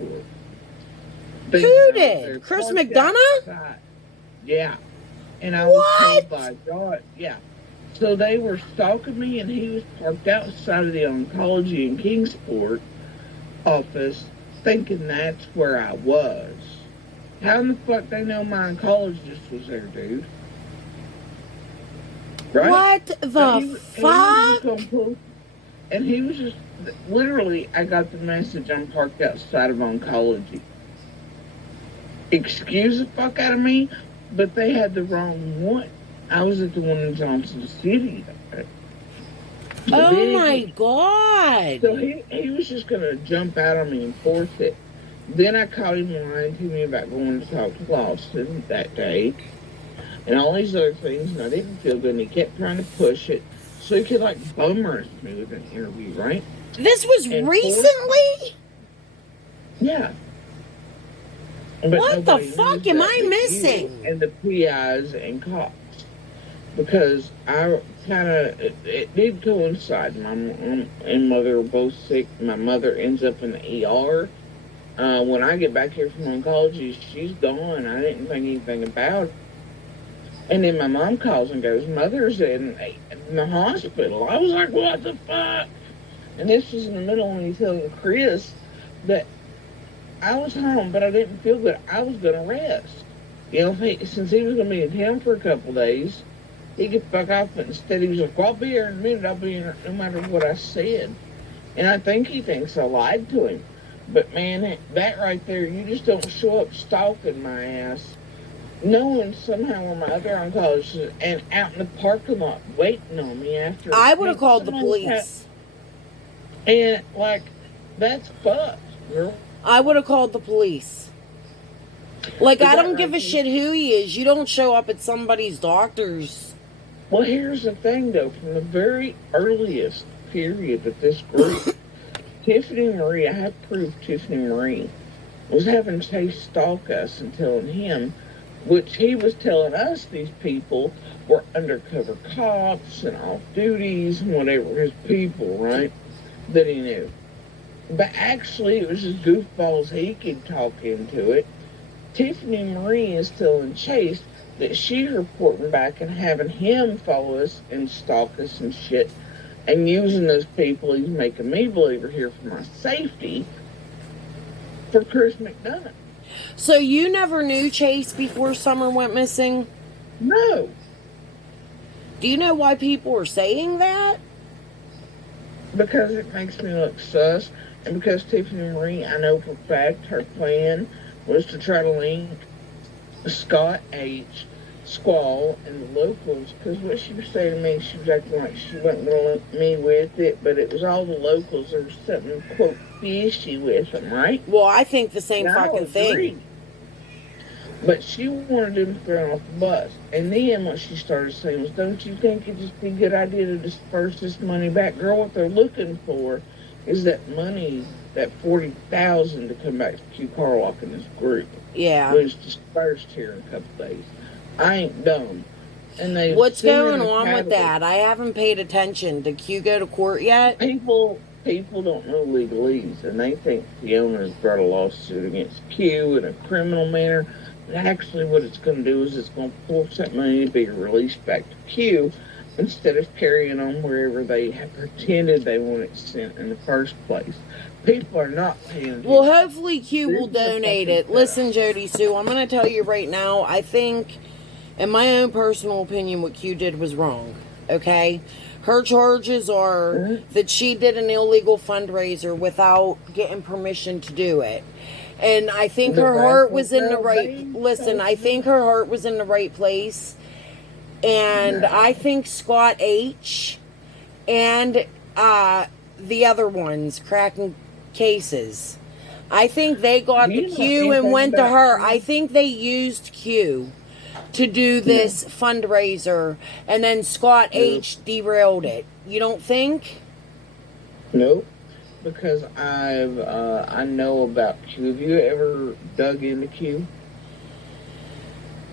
Kingsport. Who did? Chris Mcdonough? Yeah. And I was told by God, yeah. So they were stalking me, and he was parked outside of the oncology in Kingsport office, thinking that's where I was. How in the fuck they know my oncologist was there, dude? Right? What the fuck? And he was just, literally, I got the message, I'm parked outside of oncology. Excuse the fuck out of me, but they had the wrong one. I was at the one in Johnson City. Oh my God. So he was just going to jump out on me and force it. Then I caught him lying to me about going to talk to Lawson that day. And all these other things, and I didn't feel good, and he kept trying to push it so he could, like, bum rush me with an interview, right? This was recently? Yeah. But what the fuck am I missing? And the PIs and cops. Because I kind of, it did coincide. My mom and mother were both sick. My mother ends up in the ER. When I get back here from oncology, she's gone. I didn't think anything about it. And then my mom calls and goes, Mother's in the hospital. I was like, what the fuck? And this was in the middle of me telling Chris that I was home, but I didn't feel good. I was going to rest. You know, since he was going to be in town for a couple days, he could fuck off. But instead, he was like, well, I'll be here in a minute. I'll be here no matter what I said. And I think he thinks I lied to him. But, man, that right there, you just don't show up stalking my ass, knowing somehow where my other oncologist is, and out in the parking lot waiting on me after. I would have called the police. And, like, that's fucked, girl. I would have called the police. Like, I don't give a shit who he is. You don't show up at somebody's doctor's. Well, here's the thing, though. From the very earliest period of this group, Tiffany Marie, I have proof Tiffany Marie was having Chase stalk us and telling him, which he was telling us these people were undercover cops and off duties and whatever, his people, right, that he knew. But actually, it was just goofballs he could talk into it. Tiffany Marie is telling Chase that she's reporting back and having him follow us and stalk us and shit, and using those people he's making me believe are here for my safety for Chris Mcdonough. So you never knew Chase before Summer went missing? No. Do you know why people are saying that? Because it makes me look sus, and because Tiffany Marie, I know for a fact her plan was to try to link Scott H., Squall, and the locals, because what she was saying to me, she was acting like she wasn't going to link me with it, but it was all the locals. There was something, quote, fishy with them, right? Well, I think the same fucking thing. But she wanted him thrown off the bus. And then what she started saying was, don't you think it'd just be a good idea to disperse this money back? Girl, what they're looking for is that money, that $40,000 to come back to Q Carlock in this group. Yeah. Was dispersed here in a couple days. I ain't dumb. And they What's going on with that? I haven't paid attention. Did Q go to court yet? People don't know legalese, and they think the owner's brought a lawsuit against Q in a criminal manner. But actually, what it's going to do is it's going to force that money to be released back to Q instead of carrying on wherever they have pretended they want it sent in the first place. People are not paying attention. Well, hopefully Q will donate it. Listen, Jodisue, I'm going to tell you right now, I think, in my own personal opinion, what Q did was wrong. Okay? Her charges are that she did an illegal fundraiser without getting permission to do it. And I think her heart was in the right... Listen, I think her heart was in the right place. And I think Scott H. and the other ones cracking cases, I think they got the Q and went to her. I think they used Q to do this fundraiser, and then Scott H. derailed it. You don't think? Nope. Because I know about Q. Have you ever dug into Q?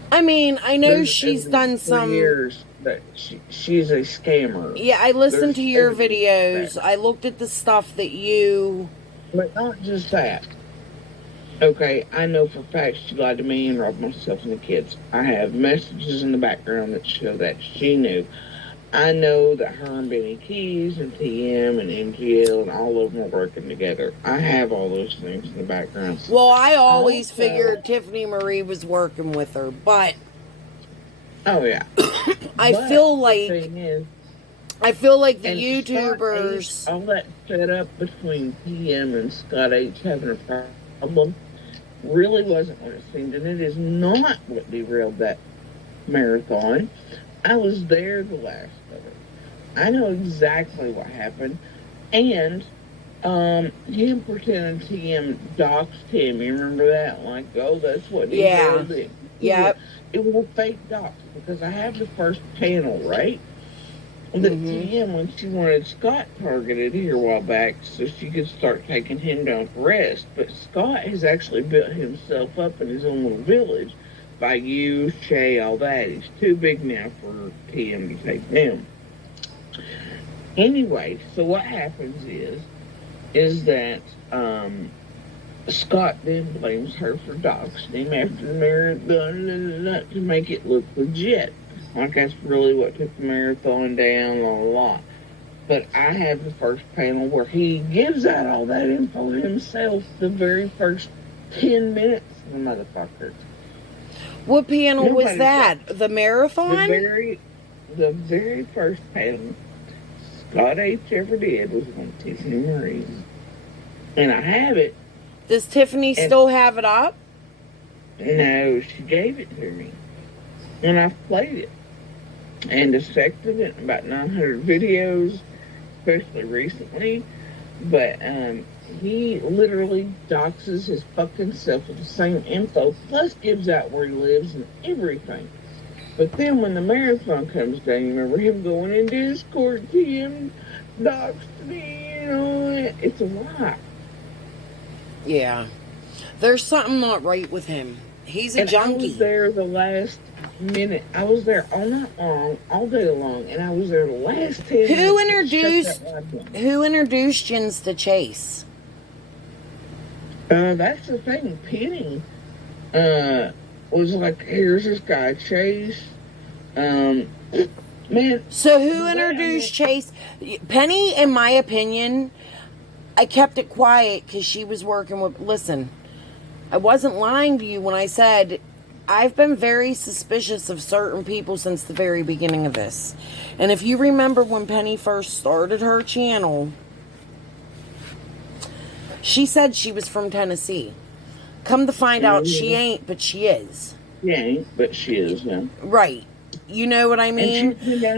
I mean, I know she's done some years that she's a scammer. Yeah, I listened to your videos. I looked at the stuff that you... But not just that. Okay, I know for a fact she lied to me and robbed myself and the kids. I have messages in the background that show that she knew. I know that her and Benny Keys and TM and MGL and all of them are working together. I have all those things in the background. Well, I always Also, figured Tiffany Marie was working with her, but oh yeah, I but feel the like thing is, the and YouTubers. Scott H, all that set up between TM and Scott H having a problem really wasn't what it seemed, and it is not what derailed that marathon. I was there the last of it. I know exactly what happened, and him pretending TM doxed him. You remember that? Like, oh, that's what he did. Yep. It was a fake dox because I have the first panel, right? That TM, when she wanted Scott targeted here a while back so she could start taking him down for rest. But Scott has actually built himself up in his own little village by you, Shay, all that. He's too big now for TM to take down. Anyway, so what happens is that Scott then blames her for doxing him after the marathon to make it look legit. Like that's really what took the marathon down, a lot. But I have the first panel where he gives out all that info himself the very first 10 minutes of the motherfucker. What panel was that? The marathon? The very first panel Scott H ever did was on Tiffany Marie. And I have it. Does Tiffany still have it up? No, she gave it to me. And I've played it. And dissected it in about 900 videos, especially recently. But he literally doxes his fucking self with the same info, plus gives out where he lives and everything. But then when the marathon comes down, you remember him going in Discord to him, doxed me and all that. It's a lie. Yeah. There's something not right with him. He's a junkie. I was there the last minute. I was there all night long, all day long, and I was there the last 10 minutes. Who introduced Jens to Chase? That's the thing. Penny was like, here's this guy, Chase. Man. So who introduced Chase? Penny, in my opinion, I kept it quiet because she was working with... Listen, I wasn't lying to you when I said I've been very suspicious of certain people since the very beginning of this. And if you remember when Penny first started her channel, she said she was from Tennessee. Come to find out, she ain't, but she is. She ain't, but she is, yeah. Right. You know what I mean?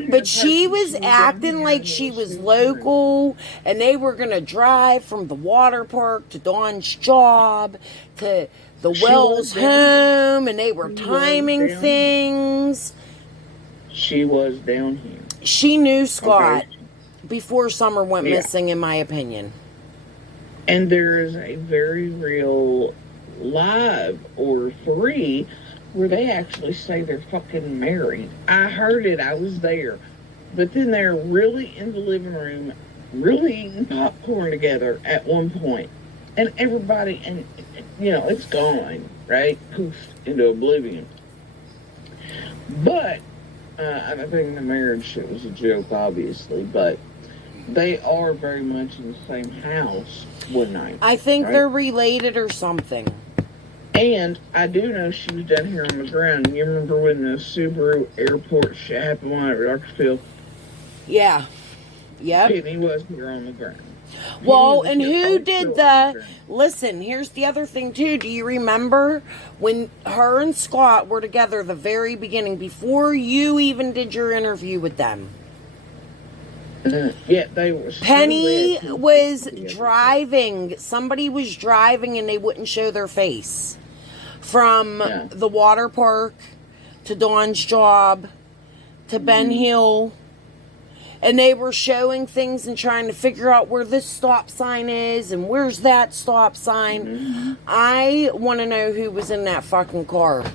But she was acting like she was local, and they were going to drive from the water park to Dawn's job to the Wells home, and they were timing things. She was down here. She knew Scott before Summer went missing, in my opinion. And there is a very real live or 3 where they actually say they're fucking married. I heard it. I was there. But then they're really in the living room, really eating popcorn together at one point. And everybody, and you know, it's gone, right? Poof, into oblivion. But, I think the marriage shit was a joke, obviously, but they are very much in the same house one night. I think they're related or something. And I do know she was down here on the ground. You remember when the Subaru airport shit happened at Rockfield? Yeah. Yep. Penny was here on the ground. Well, and who did the... Listen, here's the other thing, too. Do you remember when her and Scott were together the very beginning, before you even did your interview with them? Yeah, they were... Penny was driving. Somebody was driving, and they wouldn't show their face. From the water park to Dawn's job to Ben Hill. And they were showing things and trying to figure out where this stop sign is and where's that stop sign. I want to know who was in that fucking car.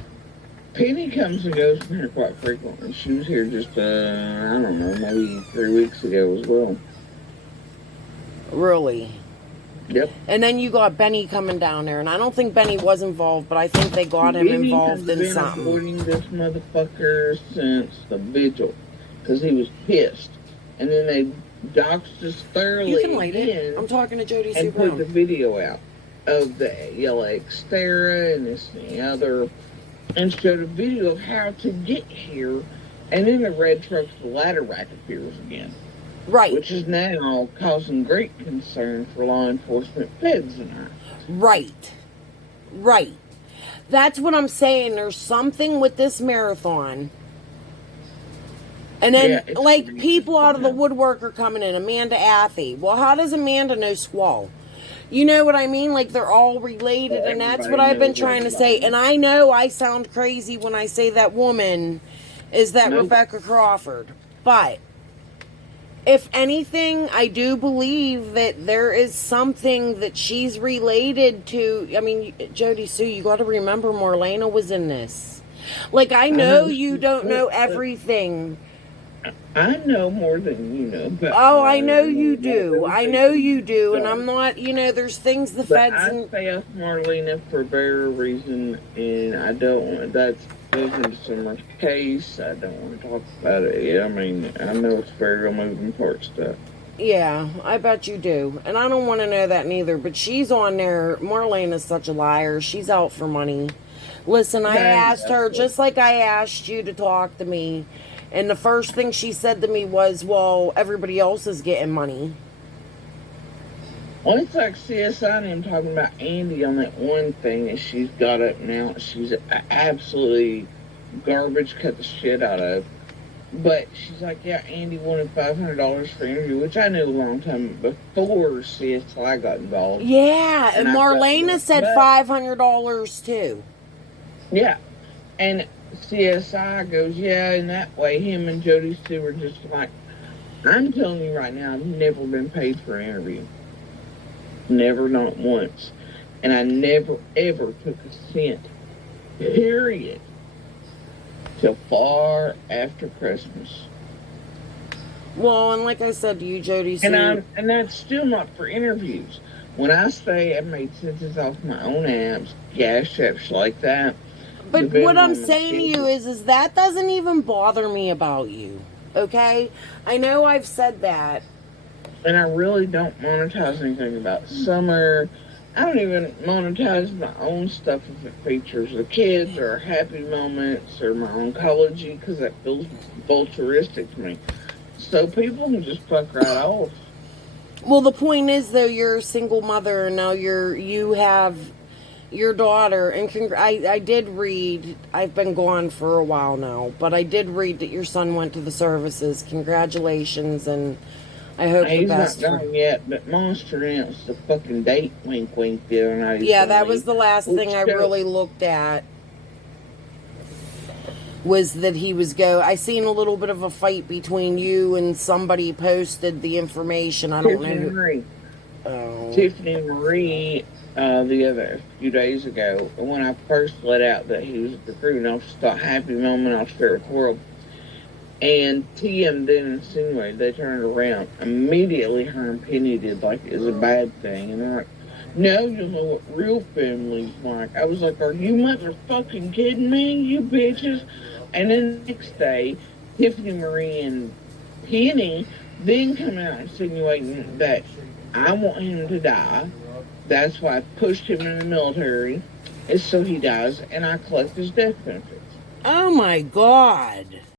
Penny comes and goes from here quite frequently. She was here just, I don't know, maybe 3 weeks ago as well. Really? Yep. And then you got Benny coming down there, and I don't think Benny was involved, but I think they got him Benny involved has in been something. avoiding this motherfucker since the vigil, because he was pissed, and then they doxed us thoroughly You can light it. again I'm talking to Jodisue and put Brown. the video out of the yellow Xterra and this and the other, and showed a video of how to get here, and then the red truck's ladder rack appears again. Right. Which is now causing great concern for law enforcement, feds, and I. Right. Right. That's what I'm saying. There's something with this marathon. And then, Yeah, like, people out of the woodwork are coming in. Amanda Athey. Well, how does Amanda know Squall? You know what I mean? Like, they're all related, and that's what I've been trying to say. And I know I sound crazy when I say that woman is that Rebecca Crawford. But if anything, I do believe that there is something that she's related to. I mean, Jodisue, you got to remember Marlena was in this. Like, I know you don't know everything. I know more than you know. But I know you do. I know you do. And I'm not, there's things the feds... I stay off Marlena for a very reason, and I don't want... That goes into someone's case. I don't want to talk about it. I mean, I know it's very moving part stuff. Yeah, I bet you do. And I don't want to know that neither. But she's on there. Marlena's such a liar. She's out for money. Listen, I asked her, just like I asked you to talk to me. And the first thing she said to me was, well, everybody else is getting money. Well, it's like CSI and I'm talking about Andy on that one thing that she's got up now. She's absolutely garbage, cut the shit out of. But she's like, yeah, Andy wanted $500 for an interview, which I knew a long time before CSI got involved. Yeah, and Marlena said $500 too. Yeah, and CSI goes, yeah, in that way, him and Jodisue were just like, I'm telling you right now, I've never been paid for an interview. Never, not once. And I never, ever took a cent, period, till far after Christmas. Well, and like I said to you, Jodisue... And that's still not for interviews. When I say I've made sentences off my own apps, gas apps like that. But what I'm saying to you is that doesn't even bother me about you, okay? I know I've said that. And I really don't monetize anything about summer. I don't even monetize my own stuff if it features the kids or happy moments or my oncology, because that feels vulturistic to me. So people can just fuck right off. Well, the point is, though, you're a single mother, and now you have your daughter, and I did read, I've been gone for a while now, but I did read that your son went to the services. Congratulations, and I hope the best. He's not done yet, but Monster announced the fucking date, wink wink, the other night. Yeah, that was the last thing I really looked at, was that he was I seen a little bit of a fight between you and somebody posted the information. I don't know. Marie. Oh. Tiffany Marie, the other few days ago, when I first let out that he was recruiting, I just thought, happy moment, I'll share it with the world. And TM didn't insinuate, they turned around. Immediately, her and Penny did like it's a bad thing. And they're like, no, you'll know what real family's like. I was like, are you motherfucking kidding me, you bitches? And then the next day, Tiffany Marie and Penny then come out insinuating that I want him to die. That's why I pushed him in the military, is so he dies, and I collect his death benefits. Oh my God.